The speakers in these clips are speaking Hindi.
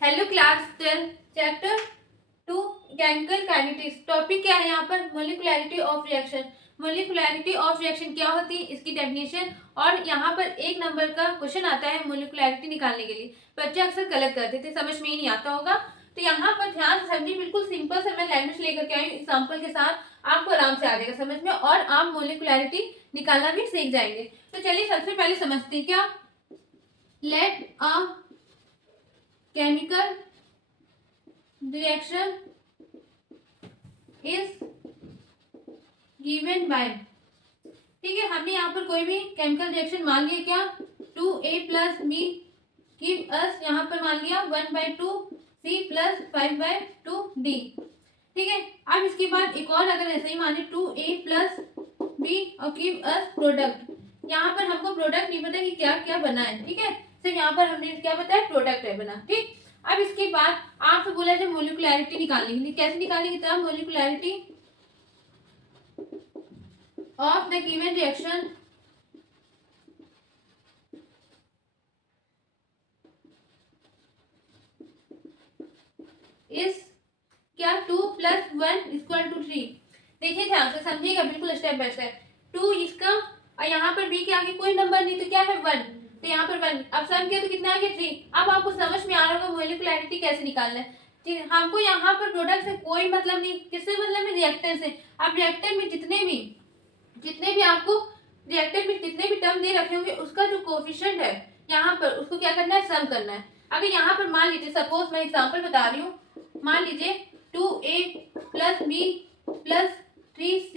Hello class 12 chapter 2 chemical kinetics. Topic क्या है यहाँ पर? मोलिकुलैरिटी ऑफ रिएक्शन। मोलिकुलैरिटी ऑफ रिएक्शन क्या होती है, इसकी डेफिनेशन। और यहाँ पर एक नंबर का क्वेश्चन आता है मोलिकुलैरिटी निकालने के लिए। बच्चे अक्सर गलत करते थे, समझ में ही नहीं आता होगा। तो यहाँ पर ध्यान से समझिए, बिल्कुल सिंपल से मैं लैंग्वेज लेकर के आई हूँ एग्जाम्पल के साथ। आपको आराम से आ जाएगा समझ में और आप मोलिकुलैरिटी निकालना भी सीख जाएंगे। तो चलिए सबसे पहले समझते हैं क्या। Let a chemical reaction is given by. ठीक है, हमने यहाँ पर कोई भी केमिकल रिएक्शन मान लिया क्या, 2A plus B give us, यहाँ पर मान लिया 1/2 C प्लस 5/2 D। ठीक है, अब इसके बाद एक और अगर ऐसे ही माने 2A प्लस बी और गिव अस प्रोडक्ट। यहाँ पर हमको प्रोडक्ट नहीं पता कि क्या क्या बना है। ठीक है, सिर्फ यहाँ पर हमने क्या बताया, प्रोडक्ट है बना। ठीक, अब इसके बाद आपसे बोला जाए मोलिकुलैरिटी निकालने के लिए, कैसे निकालेंगे तब molecularity of the given reaction is क्या 2 + 1 = 3। देखिए ध्यान से समझिएगा, बिल्कुल स्टेप बाय स्टेप। 2 इसका और यहाँ पर बी के आगे कोई नंबर नहीं तो क्या है 1, तो यहाँ पर 1। अब सम किया तो कितना आ गया 3। अब आपको समझ में आ रहा होगा मोलिकुलैरिटी कैसे निकालना है। ठीक है, हमको यहाँ पर प्रोडक्ट से कोई मतलब नहीं, किससे मतलब है, रिएक्टर से। अब रिएक्टर में जितने भी आपको रिएक्टर में जितने भी टर्म दे रखे होंगे उसका जो कोफिशिएंट है यहाँ पर उसको क्या करना है, सम करना है। अगर यहाँ पर मान लीजिए, सपोज मैं एग्जांपल बता रही हूँ, मान लीजिए 2A plus B plus 3C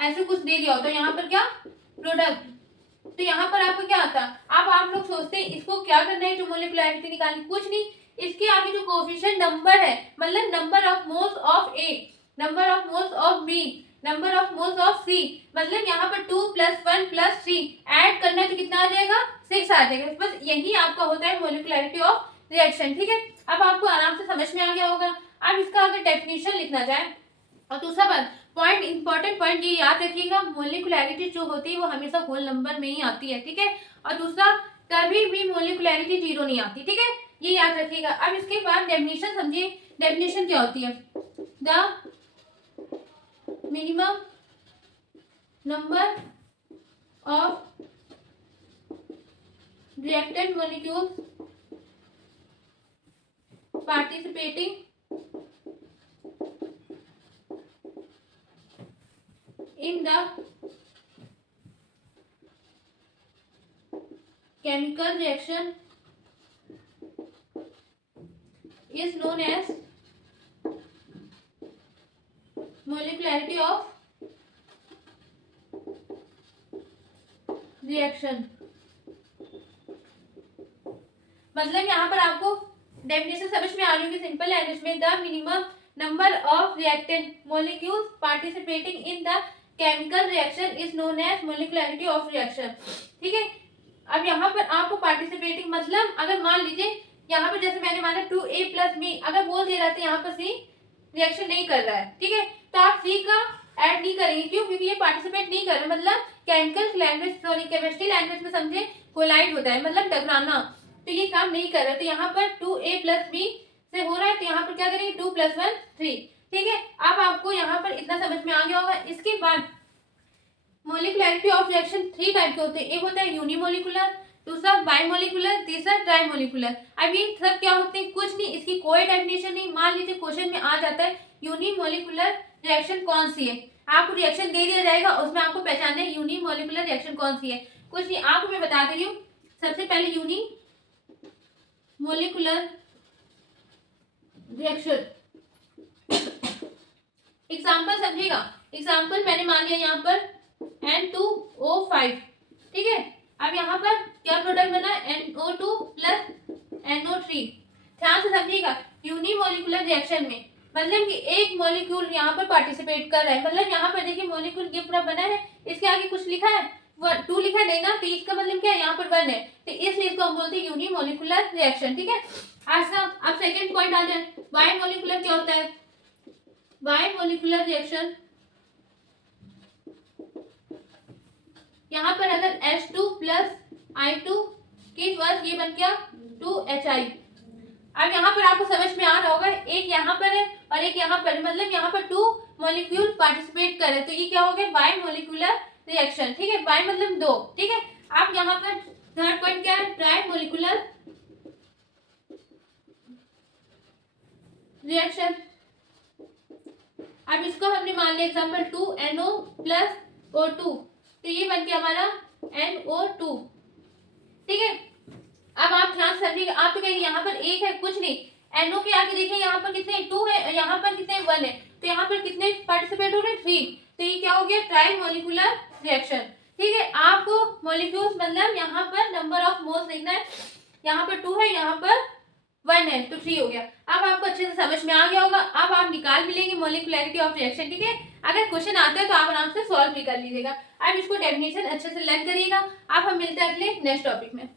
ऐसे कुछ दे दिया हो, तो यहाँ पर क्या प्रोडक्ट, तो यहाँ पर आपको क्या आता। अब आप लोग सोचते हैं इसको क्या करना है, जो मोलिकुलैरिटी निकालनी, कुछ नहीं, इसके आगे जो कोफिशिएंट नंबर है, मतलब number of moles of A, number of moles of B, number of moles of C, मतलब यहाँ पर 2 + 1 + 3 ऐड करना है तो कितना आ जाएगा, 6 आ जाएगा। बस यही आपका होता है मोलिकुलैरिटी ऑफ रिएक्शन। ठीक है, अब आपको आराम से समझ में आ गया होगा। अब इसका अगर डेफिनेशन लिखना जाए, और दूसरा बात पॉइंट, इंपॉर्टेंट पॉइंट ये याद रखिएगा, मोलिकुलैरिटी जो होती है वो हमेशा होल नंबर में ही आती है। ठीक है, और दूसरा कभी भी मोलिकुलैरिटी 0 नहीं आती। ठीक है, ये याद रखिएगा। अब इसके बाद डेफिनेशन समझिए, डेफिनेशन क्या होती है, the minimum number of reactant molecules participating in the chemical reaction is known as molecularity of reaction। मतलब यहाँ पर आपको डेफिनेशन समझ में आ रही होगी सिंपल लैंग्वेज में, the minimum number of reactant molecules participating in the chemical reaction is known as molecularity of reaction. ठीक है, अब यहाँ पर आपको पार्टिसिपेटिंग मतलब अगर मान लीजिए यहाँ पर जैसे मैंने माना 2A + B, अगर बोल दिया रहता है यहाँ पर C रिएक्शन नहीं कर रहा है, ठीक है, तो आप C का ऐड नहीं करेंगे। क्यों? क्योंकि ये पार्टिसिपेट नहीं कर रहा है, मतलब chemical language sorry chemistry language में समझे कोलाइड होता है, मतलब टकराना, तो ये काम नहीं कर रहा। तो यहाँ पर 2A + B से हो रहा है, तो यहाँ पर क्या करेंगे 2 + 1 3। ठीक है, अब आपको यहाँ पर इतना समझ में आ गया होगा। इसके बाद मोलिकुलैरिटी ऑफ रिएक्शन 3 टाइप के होते हैं, एक होता है यूनिमोलिकुलर, दूसरा बाइमोलिकुलर, तीसरा ट्राइमोलिकुलर। अब ये सब क्या होते हैं, कुछ नहीं, इसकी कोई डेफिनेशन नहीं। मान लीजिए क्वेश्चन में आ जाता है यूनिमोलिकुलर रिएक्शन कौन सी है, आपको रिएक्शन दे दिया जाएगा, उसमें आपको पहचानना है यूनिमोलिकुलर रिएक्शन कौन सी है। कुछ नहीं, आपको मैं बता दे रही हूँ। सबसे पहले यूनिमोलिकुलर रिएक्शन एग्जाम्पल समझिएगा। एग्जाम्पल मैंने मान लिया यहाँ पर N2O5। ठीक है, अब यहाँ पर क्या प्रोडक्ट बना, NO2 + NO3। ध्यान से समझिएगा, यूनिमोलिकुलर रिएक्शन में मतलब कि एक मॉलिक्यूल यहाँ पर पार्टिसिपेट कर रहा है, मतलब यहाँ पर देखिए मॉलिक्यूल ये पूरा बना है, इसके आगे कुछ लिखा है 2 लिखा है नहीं ना, तो इसका मतलब क्या है, यहाँ पर 1 है, तो इसलिए इसको हम बोलते हैं यूनिमोलिकुलर रिएक्शन। ठीक है, आज का अब सेकेंड पॉइंट आ जाए, बाइमोलिकुलर क्या होता है। बाइमोलिकुलर रिएक्शन, यहाँ पर अगर H2 + I2 की वर्स ये बन गया 2HI। अब यहाँ पर आपको समझ में आ रहा होगा, एक यहाँ पर है और एक यहाँ पर, मतलब यहाँ पर 2 मॉलिक्यूल पार्टिसिपेट कर रहे हैं, तो ये क्या हो गया, बाय मोलिकुलर रिएक्शन। ठीक है, बाय मतलब 2। ठीक है, अब यहाँ पर थर्ड पॉइंट क्या है, ट्राई मोलिकुलर रिएक्शन। अब इसको हमने मान लिया एग्जाम्पल 2NO प्लस O2, तो ये बन गया हमारा NO2। ठीक है, अब आप ध्यान से समझिएगा, आप तो कहेंगे यहाँ पर एक है, कुछ नहीं, NO के आगे देखिए यहाँ पर कितने 2 है, यहाँ पर कितने 1 है, तो यहाँ पर कितने पार्टिसिपेट हो रहे हैं 3, तो ये क्या हो गया, ट्राई मोलिकुलर रिएक्शन। ठीक है, आपको मॉलिक्यूल्स मतलब यहाँ पर नंबर ऑफ मोल्स लिखना है, यहाँ पर 2 है, यहाँ पर 1 है, तो 3 हो गया। अब आपको अच्छे से समझ में आ गया होगा, अब आप निकाल भी लेंगे मोलिकुलरिटी ऑफ रिएक्शन। ठीक है, अगर क्वेश्चन आता है तो आप आराम से सॉल्व भी कर लीजिएगा। अब इसको डेफिनेशन अच्छे से लर्न करिएगा। अब हम मिलते हैं अगले नेक्स्ट टॉपिक में।